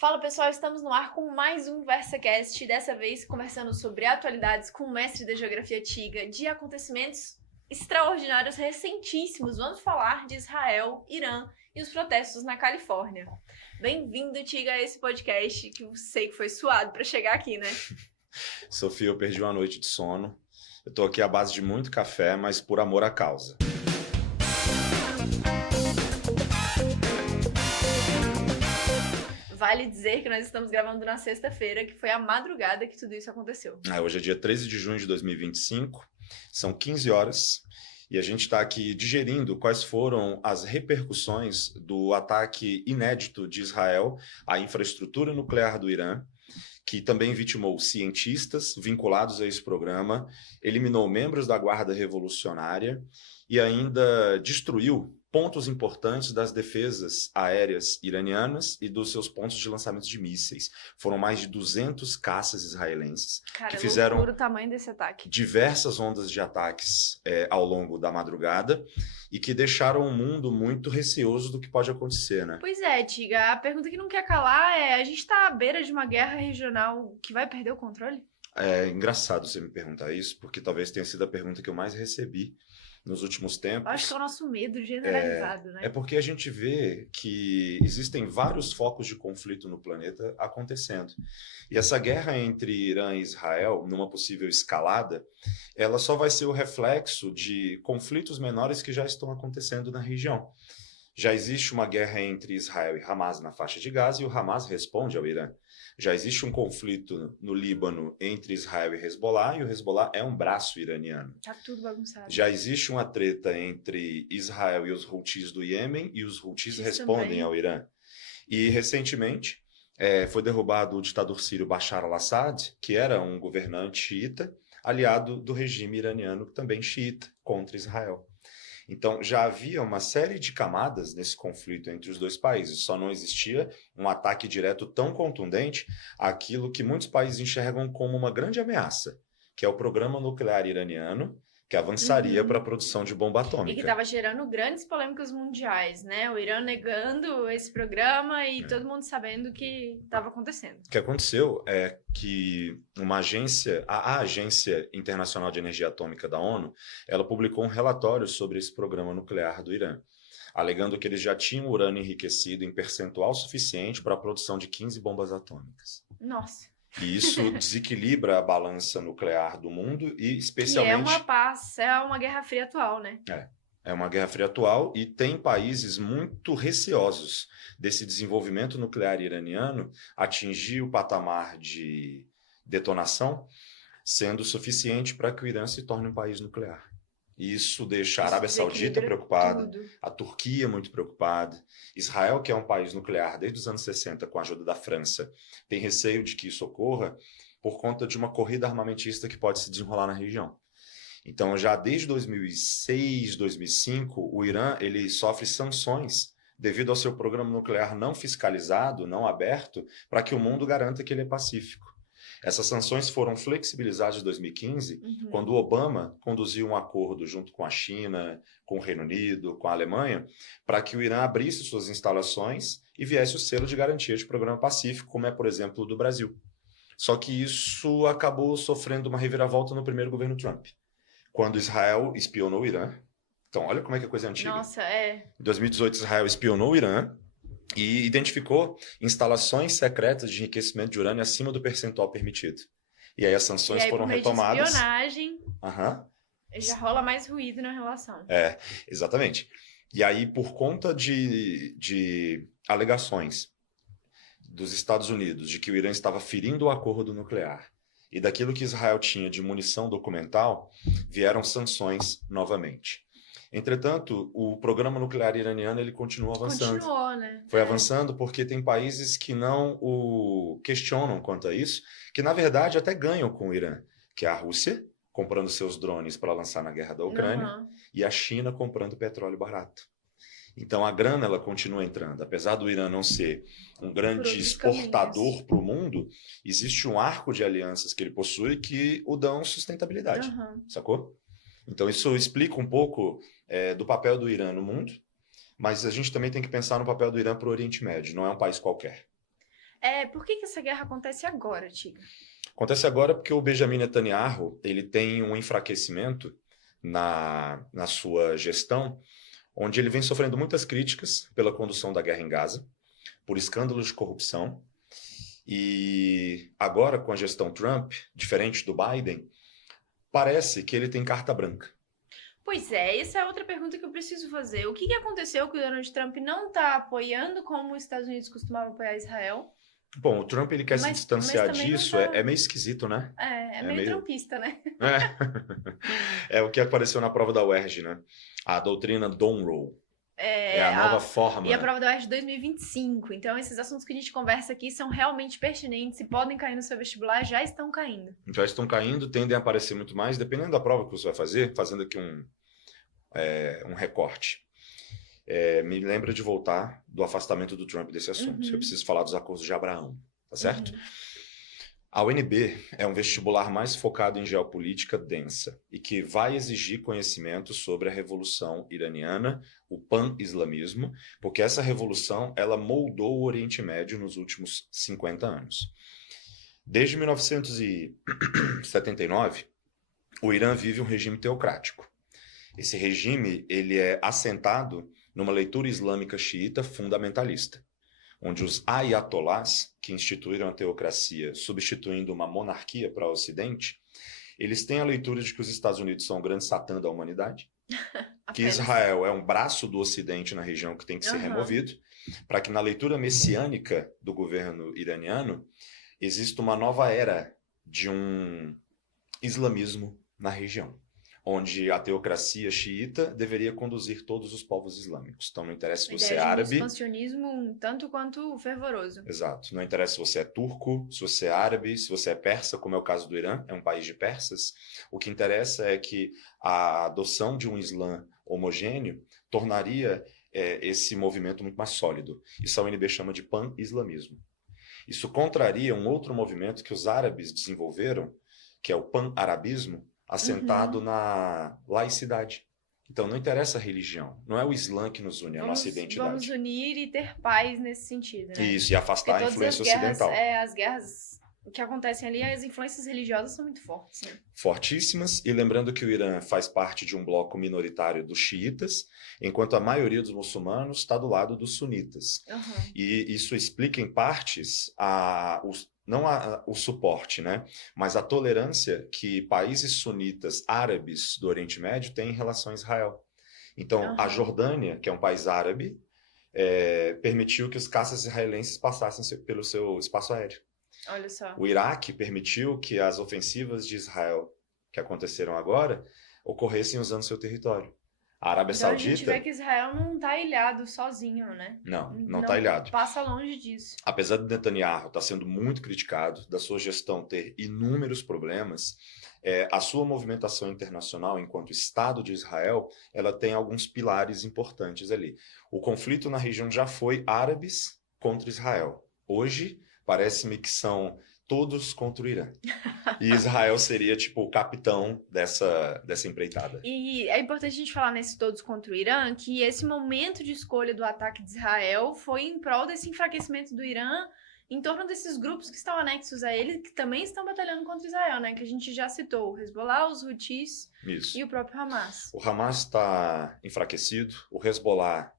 Fala pessoal, estamos no ar com mais um VersaCast, dessa vez conversando sobre atualidades com o mestre da Geografia Tiga, de acontecimentos extraordinários recentíssimos. Vamos falar de Israel, Irã e os protestos na Califórnia. Bem-vindo, Tiga, a esse podcast, que eu sei que foi suado para chegar aqui, né? Sofia, eu perdi uma noite de sono. Eu tô aqui à base de muito café, mas por amor à causa. Vale dizer que nós estamos gravando na sexta-feira, que foi a madrugada que tudo isso aconteceu. Hoje é dia 13 de junho de 2025, são 15 horas, e a gente está aqui digerindo quais foram as repercussões do ataque inédito de Israel à infraestrutura nuclear do Irã, que também vitimou cientistas vinculados a esse programa, eliminou membros da Guarda Revolucionária e ainda destruiu pontos importantes das defesas aéreas iranianas e dos seus pontos de lançamento de mísseis. Foram mais de 200 caças israelenses que fizeram loucura o tamanho desse ataque. Diversas ondas de ataques ao longo da madrugada e que deixaram o mundo muito receoso do que pode acontecer, né? Pois é, Tiga, a pergunta que não quer calar é: a gente tá à beira de uma guerra regional que vai perder o controle? É engraçado você me perguntar isso, porque talvez tenha sido a pergunta que eu mais recebi nos últimos tempos. Eu acho que é o nosso medo generalizado, né? É porque a gente vê que existem vários focos de conflito no planeta acontecendo. E essa guerra entre Irã e Israel, numa possível escalada, ela só vai ser o reflexo de conflitos menores que já estão acontecendo na região. Já existe uma guerra entre Israel e Hamas na faixa de Gaza e o Hamas responde ao Irã. Já existe um conflito no Líbano entre Israel e Hezbollah, e o Hezbollah é um braço iraniano. Tá tudo bagunçado. Já existe uma treta entre Israel e os Houthis do Iêmen, e os Houthis respondem também ao Irã. E, recentemente, foi derrubado o ditador sírio Bashar al-Assad, que era um governante xiita, aliado do regime iraniano, também xiita, contra Israel. Então, já havia uma série de camadas nesse conflito entre os dois países, só não existia um ataque direto tão contundente àquilo que muitos países enxergam como uma grande ameaça, que é o programa nuclear iraniano, que avançaria para a produção de bomba atômica. E que estava gerando grandes polêmicas mundiais, né? O Irã negando esse programa e todo mundo sabendo o que estava acontecendo. O que aconteceu é que uma agência, a Agência Internacional de Energia Atômica da ONU, ela publicou um relatório sobre esse programa nuclear do Irã, alegando que eles já tinham urânio enriquecido em percentual suficiente para a produção de 15 bombas atômicas. Nossa. E isso desequilibra a balança nuclear do mundo e especialmente... Que é uma paz, é uma guerra fria atual, né? É uma guerra fria atual e tem países muito receosos desse desenvolvimento nuclear iraniano atingir o patamar de detonação, sendo suficiente para que o Irã se torne um país nuclear. E isso deixa a Arábia Saudita preocupada, a Turquia muito preocupada, Israel, que é um país nuclear desde os anos 60, com a ajuda da França, tem receio de que isso ocorra por conta de uma corrida armamentista que pode se desenrolar na região. Então, já desde 2006, 2005, o Irã ele sofre sanções devido ao seu programa nuclear não fiscalizado, não aberto, para que o mundo garanta que ele é pacífico. Essas sanções foram flexibilizadas em 2015, quando o Obama conduziu um acordo junto com a China, com o Reino Unido, com a Alemanha, para que o Irã abrisse suas instalações e viesse o selo de garantia de programa pacífico, como é, por exemplo, o do Brasil. Só que isso acabou sofrendo uma reviravolta no primeiro governo Trump, quando Israel espionou o Irã. Então, olha como é que a coisa é antiga. Nossa, Em 2018, Israel espionou o Irã e identificou instalações secretas de enriquecimento de urânio acima do percentual permitido. E aí as sanções foram retomadas. De espionagem, já rola mais ruído na relação. Exatamente. E aí, por conta de alegações dos Estados Unidos de que o Irã estava ferindo o acordo nuclear e daquilo que Israel tinha de munição documental, vieram sanções novamente. Entretanto, o programa nuclear iraniano ele continua avançando. Continuou, né? Foi avançando porque tem países que não o questionam quanto a isso, que na verdade até ganham com o Irã, que é a Rússia, comprando seus drones para lançar na guerra da Ucrânia, e a China comprando petróleo barato. Então a grana ela continua entrando. Apesar do Irã não ser um grande exportador para o mundo, existe um arco de alianças que ele possui que o dão sustentabilidade, sacou? Então isso explica um pouco do papel do Irã no mundo, mas a gente também tem que pensar no papel do Irã para o Oriente Médio, não é um país qualquer. Por que essa guerra acontece agora, Tiga? Acontece agora porque o Benjamin Netanyahu ele tem um enfraquecimento na sua gestão, onde ele vem sofrendo muitas críticas pela condução da guerra em Gaza, por escândalos de corrupção. E agora, com a gestão Trump, diferente do Biden, parece que ele tem carta branca. Pois é, essa é outra pergunta que eu preciso fazer. O que aconteceu que o Donald Trump não está apoiando como os Estados Unidos costumavam apoiar Israel? Bom, o Trump ele quer se distanciar também não disso, tá- é meio esquisito, né? É meio trumpista, né? É o que apareceu na prova da UERJ, né? A doutrina Monroe. É a nova forma. E a prova da UERJ de 2025. Então, esses assuntos que a gente conversa aqui são realmente pertinentes e podem cair no seu vestibular, já estão caindo. Já estão caindo, tendem a aparecer muito mais, dependendo da prova que você vai fazer, fazendo aqui um recorte. Me lembra de voltar do afastamento do Trump desse assunto. Eu preciso falar dos acordos de Abraão, tá certo? A UNB é um vestibular mais focado em geopolítica densa e que vai exigir conhecimento sobre a Revolução Iraniana, o pan-islamismo, porque essa revolução ela moldou o Oriente Médio nos últimos 50 anos. Desde 1979, o Irã vive um regime teocrático. Esse regime ele é assentado numa leitura islâmica xiita fundamentalista, onde os ayatolás, que instituíram a teocracia substituindo uma monarquia para o Ocidente, eles têm a leitura de que os Estados Unidos são o grande satã da humanidade, que Israel é um braço do Ocidente na região que tem que ser removido, para que na leitura messiânica do governo iraniano exista uma nova era de um islamismo na região, onde a teocracia xiita deveria conduzir todos os povos islâmicos. Então não interessa se você é árabe... Um expansionismo tanto quanto fervoroso. Exato. Não interessa se você é turco, se você é árabe, se você é persa, como é o caso do Irã, é um país de persas. O que interessa é que a adoção de um Islã homogêneo tornaria esse movimento muito mais sólido. Isso a UNB chama de pan-islamismo. Isso contraria um outro movimento que os árabes desenvolveram, que é o pan-arabismo, assentado na laicidade. Então, não interessa a religião. Não é o Islã que nos une, é a nossa identidade. Vamos unir e ter paz nesse sentido, né? Isso, e afastar a influência ocidental. As guerras que acontecem ali, as influências religiosas são muito fortes, né? Fortíssimas. E lembrando que o Irã faz parte de um bloco minoritário dos xiitas, enquanto a maioria dos muçulmanos está do lado dos sunitas. E isso explica, em partes, não o suporte, né? Mas a tolerância que países sunitas árabes do Oriente Médio têm em relação a Israel. Então, a Jordânia, que é um país árabe, permitiu que os caças israelenses passassem pelo seu espaço aéreo. Olha só. O Iraque permitiu que as ofensivas de Israel, que aconteceram agora, ocorressem usando seu território. A Arábia Saudita... a gente vê que Israel não está ilhado sozinho, né? Não está ilhado. Passa longe disso. Apesar de Netanyahu estar sendo muito criticado, da sua gestão ter inúmeros problemas, a sua movimentação internacional enquanto Estado de Israel, ela tem alguns pilares importantes ali. O conflito na região já foi árabes contra Israel. Hoje, parece-me que são todos contra o Irã. E Israel seria, tipo, o capitão dessa empreitada. E é importante a gente falar nesse todos contra o Irã, que esse momento de escolha do ataque de Israel foi em prol desse enfraquecimento do Irã em torno desses grupos que estão anexos a ele, que também estão batalhando contra Israel, né? Que a gente já citou, o Hezbollah, os Houthis e o próprio Hamas. O Hamas está enfraquecido, o Hezbollah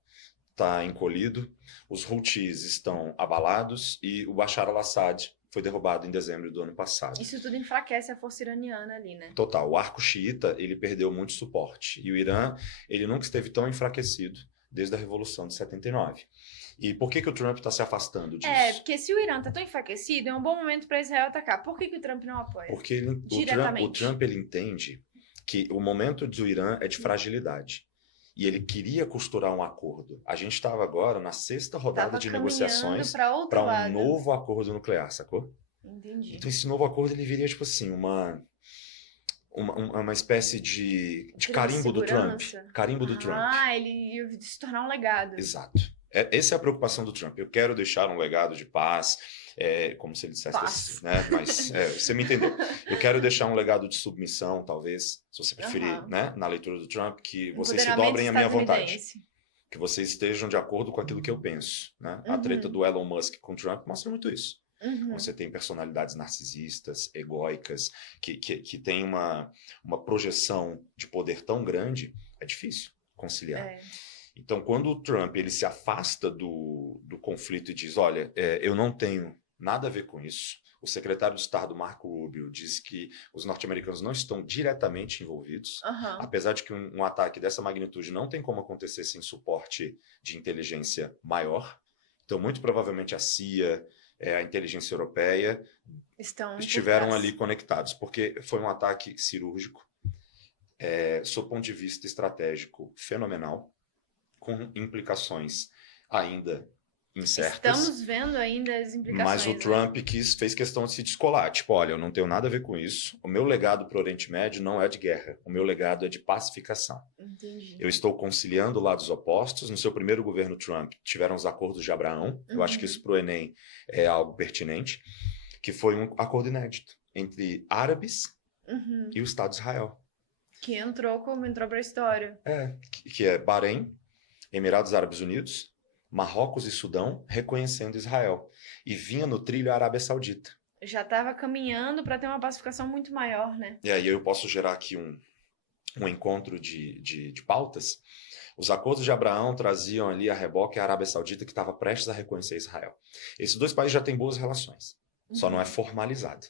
está encolhido, os Houthis estão abalados e o Bashar al-Assad foi derrubado em dezembro do ano passado. Isso tudo enfraquece a força iraniana ali, né? Total. O arco xiita, ele perdeu muito suporte. E o Irã, ele nunca esteve tão enfraquecido desde a Revolução de 79. E por que o Trump está se afastando disso? Porque se o Irã está tão enfraquecido, é um bom momento para Israel atacar. Por que o Trump não apoia? Porque o Trump ele entende que o momento do Irã é de fragilidade. E ele queria costurar um acordo. A gente estava agora na 6ª rodada de negociações para um novo acordo nuclear, sacou? Entendi. Então esse novo acordo ele viria tipo assim, uma espécie de carimbo do Trump. Carimbo do Trump. Ele ia se tornar um legado. Exato. Essa é a preocupação do Trump. Eu quero deixar um legado de paz, como se ele dissesse assim, né? Mas você me entendeu. Eu quero deixar um legado de submissão, talvez, se você preferir, né? Na leitura do Trump, que vocês se dobrem à minha vontade. que vocês estejam de acordo com aquilo que eu penso, né? A treta do Elon Musk com o Trump mostra muito isso. Você tem personalidades narcisistas, egóicas, que tem uma projeção de poder tão grande, é difícil conciliar. Então, quando o Trump ele se afasta do conflito e diz, olha, eu não tenho nada a ver com isso, o secretário de Estado, Marco Rubio, diz que os norte-americanos não estão diretamente envolvidos, apesar de que um ataque dessa magnitude não tem como acontecer sem suporte de inteligência maior. Então, muito provavelmente a CIA, a inteligência europeia, estiveram ali conectados, porque foi um ataque cirúrgico, sob ponto de vista estratégico, fenomenal, com implicações ainda incertas. Estamos vendo ainda as implicações. Mas o Trump fez questão de se descolar. Tipo, olha, eu não tenho nada a ver com isso. O meu legado para o Oriente Médio não é de guerra. O meu legado é de pacificação. Entendi. Eu estou conciliando lados opostos. No seu primeiro governo Trump, tiveram os acordos de Abraão. Eu acho que isso para o Enem é algo pertinente. Que foi um acordo inédito entre árabes e o Estado de Israel. Que entrou para a história. Que é Bahrein, Emirados Árabes Unidos, Marrocos e Sudão reconhecendo Israel. E vinha no trilho a Arábia Saudita. Já estava caminhando para ter uma pacificação muito maior, né? E aí eu posso gerar aqui um encontro de pautas. Os acordos de Abraão traziam ali a reboque a Arábia Saudita, que estava prestes a reconhecer Israel. Esses dois países já têm boas relações, só não é formalizado.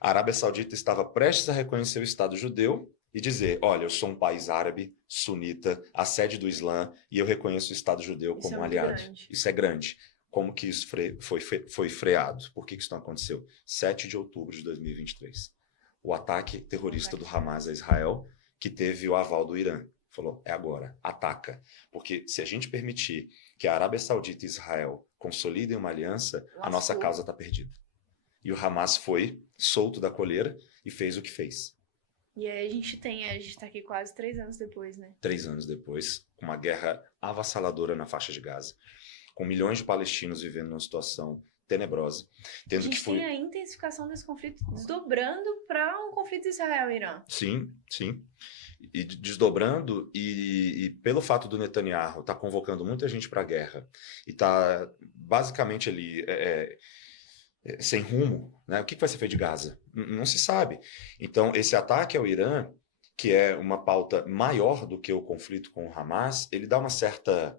A Arábia Saudita estava prestes a reconhecer o Estado judeu e dizer, olha, eu sou um país árabe, sunita, a sede do Islã, e eu reconheço o Estado judeu como um aliado. Isso é grande. Como que isso foi freado? Por que isso não aconteceu? 7 de outubro de 2023. O ataque terrorista do Hamas a Israel, que teve o aval do Irã. Falou, é agora, ataca. Porque se a gente permitir que a Arábia Saudita e Israel consolidem uma aliança, a nossa causa está perdida. E o Hamas foi solto da coleira e fez o que fez. E aí a gente está aqui quase 3 anos depois, né? 3 anos depois, com uma guerra avassaladora na faixa de Gaza, com milhões de palestinos vivendo numa situação tenebrosa. A gente tem a intensificação desse conflito desdobrando para um conflito Israel-Irã. Sim. E desdobrando, e pelo fato do Netanyahu estar convocando muita gente para a guerra, e está basicamente ali sem rumo, né? O que vai ser feito de Gaza? Não se sabe. Então, esse ataque ao Irã, que é uma pauta maior do que o conflito com o Hamas, ele dá uma certa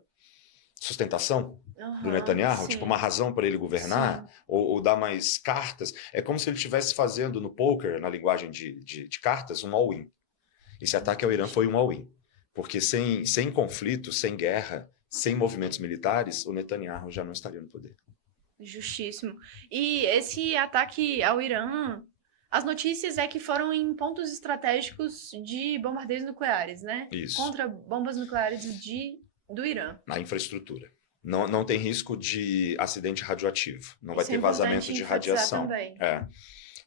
sustentação do Netanyahu, tipo uma razão para ele governar, ou dar mais cartas. É como se ele estivesse fazendo no poker, na linguagem de cartas, um all-in. Esse ataque ao Irã foi um all-in. Porque sem conflito, sem guerra, sem movimentos militares, o Netanyahu já não estaria no poder. Justíssimo. E esse ataque ao Irã, as notícias é que foram em pontos estratégicos de bombardeios nucleares, né? Isso. Contra bombas nucleares do Irã. Na infraestrutura. Não tem risco de acidente radioativo. Não vai ter vazamento de radiação. Também.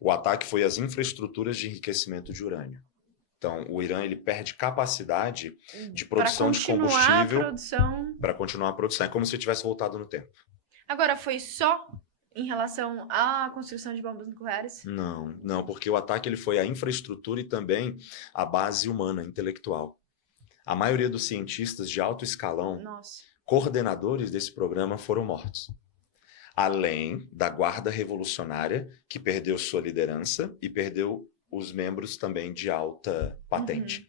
O ataque foi às infraestruturas de enriquecimento de urânio. Então, o Irã ele perde capacidade de produção de combustível para continuar a produção. É como se ele tivesse voltado no tempo. Agora, foi só em relação à construção de bombas nucleares? Não, porque o ataque ele foi à infraestrutura e também à base humana, intelectual. A maioria dos cientistas de alto escalão, coordenadores desse programa, foram mortos. Além da Guarda Revolucionária, que perdeu sua liderança e perdeu os membros também de alta patente.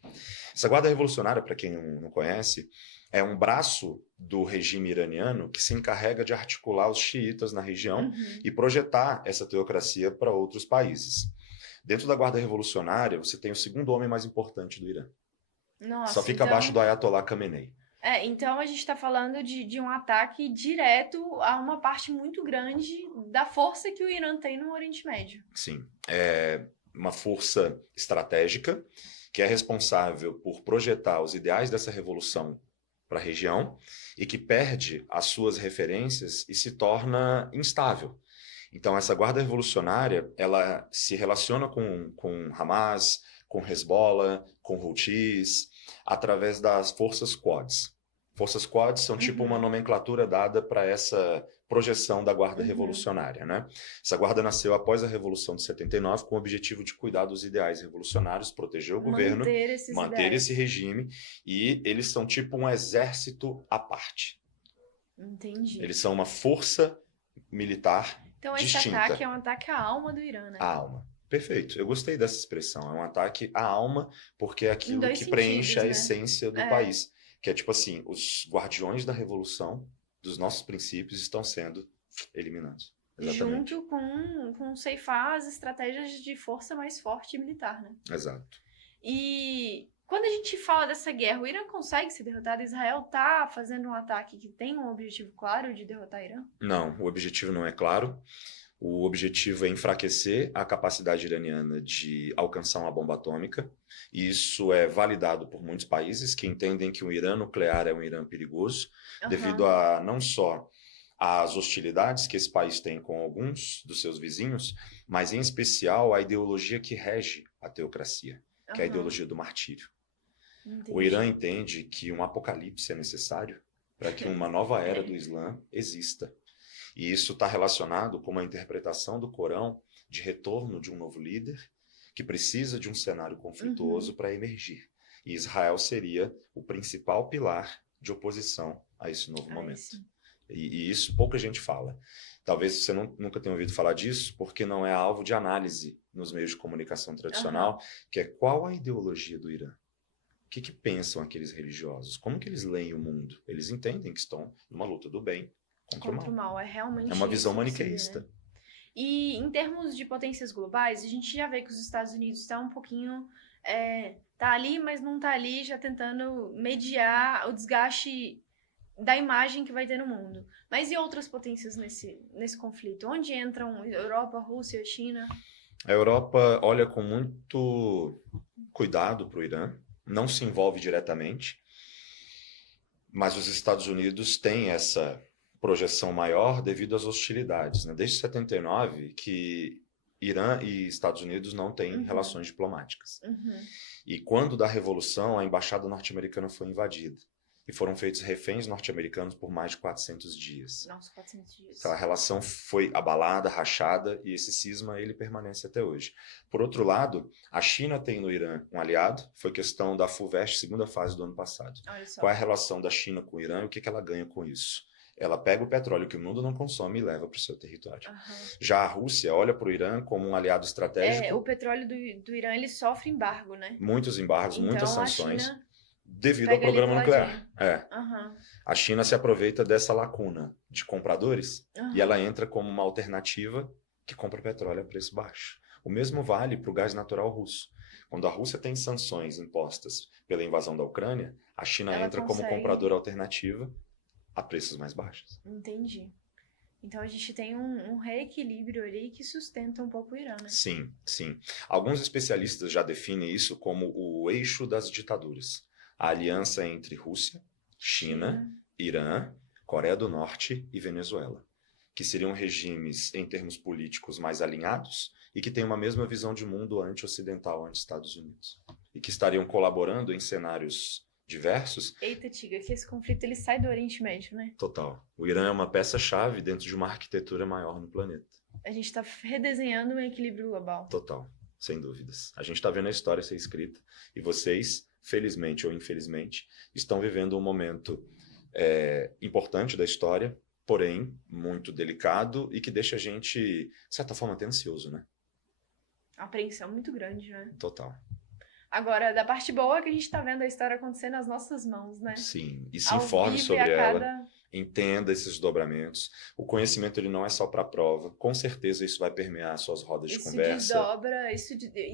Essa Guarda Revolucionária, para quem não conhece, é um braço do regime iraniano que se encarrega de articular os xiitas na região e projetar essa teocracia para outros países. Dentro da Guarda Revolucionária, você tem o segundo homem mais importante do Irã. Só fica abaixo do Ayatollah Khamenei. Então a gente está falando de um ataque direto a uma parte muito grande da força que o Irã tem no Oriente Médio. Sim, é uma força estratégica que é responsável por projetar os ideais dessa revolução para a região e que perde as suas referências e se torna instável. Então, essa Guarda Revolucionária, ela se relaciona com Hamas, com Hezbollah, com Houthis, através das forças Quads. Forças Quads são tipo uma nomenclatura dada para projeção da Guarda Uhum. Revolucionária, né? Essa guarda nasceu após a Revolução de 79 com o objetivo de cuidar dos ideais revolucionários, proteger o governo, manter ideais. esse regime, e eles são tipo um exército à parte. Entendi. Eles são uma força militar Então esse distinta. ataque é um ataque à alma do Irã, né? A alma. Perfeito. Eu gostei dessa expressão. É um ataque à alma, porque é aquilo dois que preenche sentidos, a né? essência do país. Que é tipo assim, os guardiões da revolução, dos nossos princípios, estão sendo eliminados. Exatamente. Junto com ceifar as estratégias de força mais forte militar, né? Exato. E quando a gente fala dessa guerra, o Irã consegue ser derrotado? Israel tá fazendo um ataque que tem um objetivo claro de derrotar o Irã? Não, o objetivo não é claro. O objetivo é enfraquecer a capacidade iraniana de alcançar uma bomba atômica. E isso é validado por muitos países que entendem que o Irã nuclear é um Irã perigoso, devido a não só às hostilidades que esse país tem com alguns dos seus vizinhos, mas em especial a ideologia que rege a teocracia, que é a ideologia do martírio. Entendi. O Irã entende que um apocalipse é necessário para que uma nova era do Islã exista. E isso está relacionado com uma interpretação do Corão de retorno de um novo líder que precisa de um cenário conflituoso para emergir. E Israel seria o principal pilar de oposição a esse novo momento. E isso pouca gente fala. Talvez você nunca tenha ouvido falar disso, porque não é alvo de análise nos meios de comunicação tradicional, que é qual a ideologia do Irã. O que pensam aqueles religiosos? Como que eles leem o mundo? Eles entendem que estão numa luta do bem contra o mal. É realmente uma visão isso, maniqueísta. né? E em termos de potências globais, a gente já vê que os Estados Unidos estão um pouquinho... tá ali, mas não tá ali, já tentando mediar o desgaste da imagem que vai ter no mundo. Mas e outras potências nesse conflito? Onde entram Europa, Rússia, China? A Europa olha com muito cuidado para o Irã, não se envolve diretamente, mas os Estados Unidos têm essa projeção maior devido às hostilidades. Né? Desde 79 que Irã e Estados Unidos não têm relações diplomáticas. E quando da Revolução, a embaixada norte-americana foi invadida. E foram feitos reféns norte-americanos por mais de 400 dias. Nossa, 400 dias. Então, a relação foi abalada, rachada, e esse cisma ele permanece até hoje. Por outro lado, a China tem no Irã um aliado, foi questão da FUVEST, segunda fase do ano passado. Olha só. Qual é a relação da China com o Irã e o que ela ganha com isso? Ela pega o petróleo que o mundo não consome e leva para o seu território. Já a Rússia olha para o Irã como um aliado estratégico. O petróleo do Irã ele sofre embargo, né? Muitos embargos, então, muitas sanções. A China devido ao programa nuclear. Uhum. A China se aproveita dessa lacuna de compradores e ela entra como uma alternativa que compra petróleo a preço baixo. O mesmo vale para o gás natural russo. Quando a Rússia tem sanções impostas pela invasão da Ucrânia, a China entra como compradora alternativa a preços mais baixos. Entendi. Então a gente tem um reequilíbrio ali que sustenta um pouco o Irã, né? Sim, sim. Alguns especialistas já definem isso como o eixo das ditaduras. A aliança entre Rússia, China, Irã, Coreia do Norte e Venezuela, que seriam regimes em termos políticos mais alinhados e que têm uma mesma visão de mundo anti-ocidental, anti-Estados Unidos, e que estariam colaborando em cenários diversos. Eita, Tiga, que esse conflito ele sai do Oriente Médio, né? Total. O Irã é uma peça-chave dentro de uma arquitetura maior no planeta. A gente está redesenhando um equilíbrio global. Total, sem dúvidas. A gente está vendo a história ser escrita e vocês, felizmente ou infelizmente, estão vivendo um momento importante da história, porém muito delicado e que deixa a gente, de certa forma, até ansioso, né? A apreensão muito grande, né? Total. Agora, da parte boa é que a gente está vendo a história acontecer nas nossas mãos, né? Sim, e se informe sobre ela. Cada... Entenda esses desdobramentos. O conhecimento ele não é só para a prova. Com certeza isso vai permear suas rodas de conversa.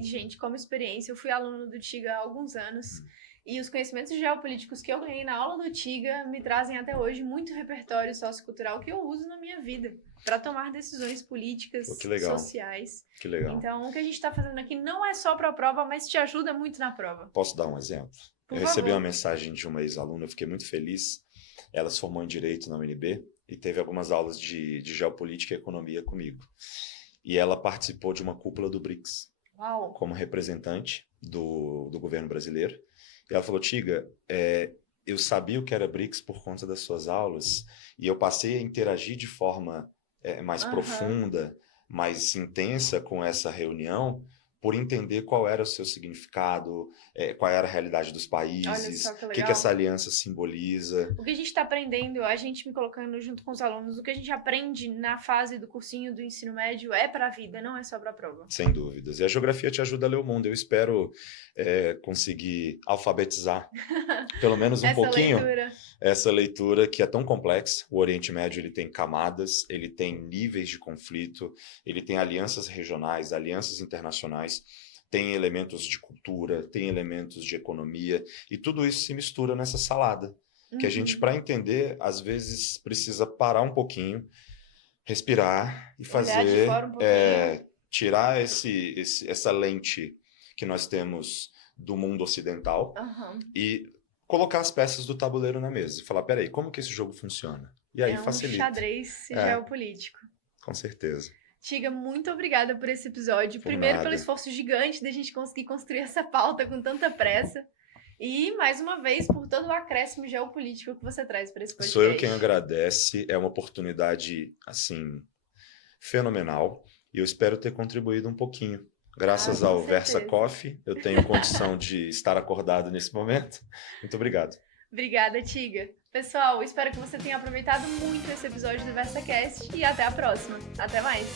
Gente, como experiência, eu fui aluno do TIGA há alguns anos. E os conhecimentos geopolíticos que eu ganhei na aula do TIGA me trazem até hoje muito repertório sociocultural que eu uso na minha vida para tomar decisões políticas, sociais. Que legal. Então, o que a gente está fazendo aqui não é só para a prova, mas te ajuda muito na prova. Posso dar um exemplo? Eu recebi uma mensagem de uma ex-aluna, eu fiquei muito feliz. Ela se formou em Direito na UNB e teve algumas aulas de Geopolítica e Economia comigo. E ela participou de uma cúpula do BRICS. Uau. Como representante do governo brasileiro. E ela falou, Tiga, eu sabia o que era BRICS por conta das suas aulas, e eu passei a interagir de forma mais profunda, mais intensa com essa reunião, por entender qual era o seu significado, qual era a realidade dos países, Olha só que o legal. que essa aliança simboliza. O que a gente está aprendendo, a gente me colocando junto com os alunos, o que a gente aprende na fase do cursinho do ensino médio é para a vida, não é só para a prova. Sem dúvidas. E a geografia te ajuda a ler o mundo. Eu espero conseguir alfabetizar, pelo menos um pouquinho, essa leitura que é tão complexa. O Oriente Médio ele tem camadas, ele tem níveis de conflito, ele tem alianças regionais, alianças internacionais, tem elementos de cultura, tem elementos de economia, e tudo isso se mistura nessa salada. Que a gente, para entender, às vezes precisa parar um pouquinho, respirar e fazer, tirar essa lente que nós temos do mundo ocidental e colocar as peças do tabuleiro na mesa. E falar, peraí, como que esse jogo funciona? E aí facilita. É um xadrez geopolítico. Com certeza. Tiga, muito obrigada por esse episódio. Primeiro, pelo esforço gigante da gente conseguir construir essa pauta com tanta pressa. E, mais uma vez, por todo o acréscimo geopolítico que você traz para esse podcast. Sou eu quem agradece. É uma oportunidade, assim, fenomenal. E eu espero ter contribuído um pouquinho. Graças ao Versa Coffee, eu tenho condição de estar acordado nesse momento. Muito obrigado. Obrigada, Tiga. Pessoal, espero que você tenha aproveitado muito esse episódio do VersaCast e até a próxima. Até mais!